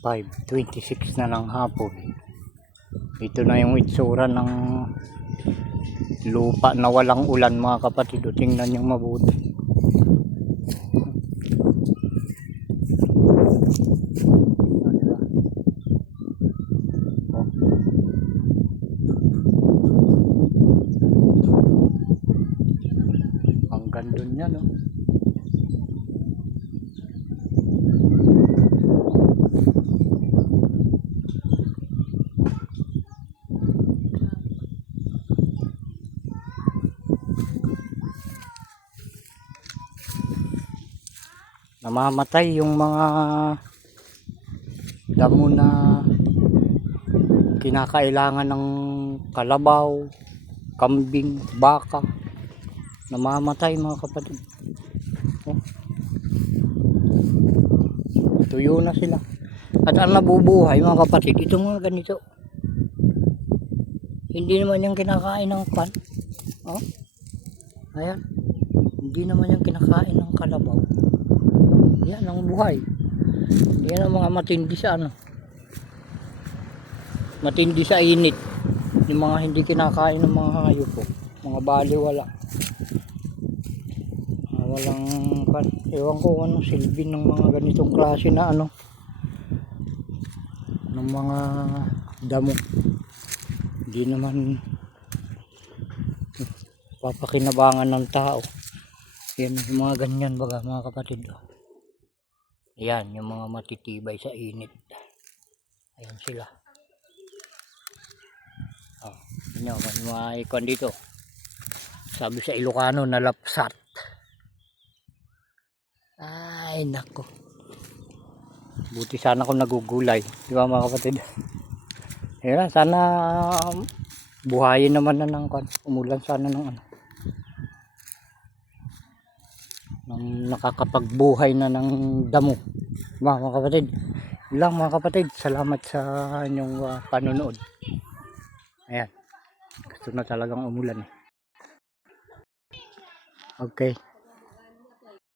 5:26 na ng hapon. Ito na yung itsura ng lupa na walang ulan, mga kapatid. O, tingnan nyo mabuti. Hanggang dun yan, no? Namamatay yung mga damo na kinakailangan ng kalabaw, kambing, baka. Namamatay, mga kapatid. Oh. Tuyo na sila. At ang nabubuhay, mga kapatid, ito mga ganito. Hindi naman yung kinakain ng pan. Oh. Ayan. Hindi naman yung kinakain ng kalabaw. Yan ang buhay. Yan ang mga matindi sa ano. Matindi sa init. Yung mga hindi kinakain ng mga hayop po. Mga baliwala. Walang pan. Ewan ko anong silbi ng mga ganitong klase na ano. Ng mga damo. Hindi naman papakinabangan ng tao. Yan yung mga ganyan baga, mga kapatid. Yan yung mga matitibay sa init. Ayan sila. Oh, yun, may mga ikon dito. Sabi sa Ilocano, nalapsat. Ay nako. Buti sana kung nagugulay, di ba, mga kapatid? Ayan, sana buhayin naman na ng umulan sana ng ano. Nang nakakapagbuhay na ng damo, mga kapatid. Lang, mga kapatid, salamat sa inyong panonood. Ayan, gusto na talagang umulan. Okay.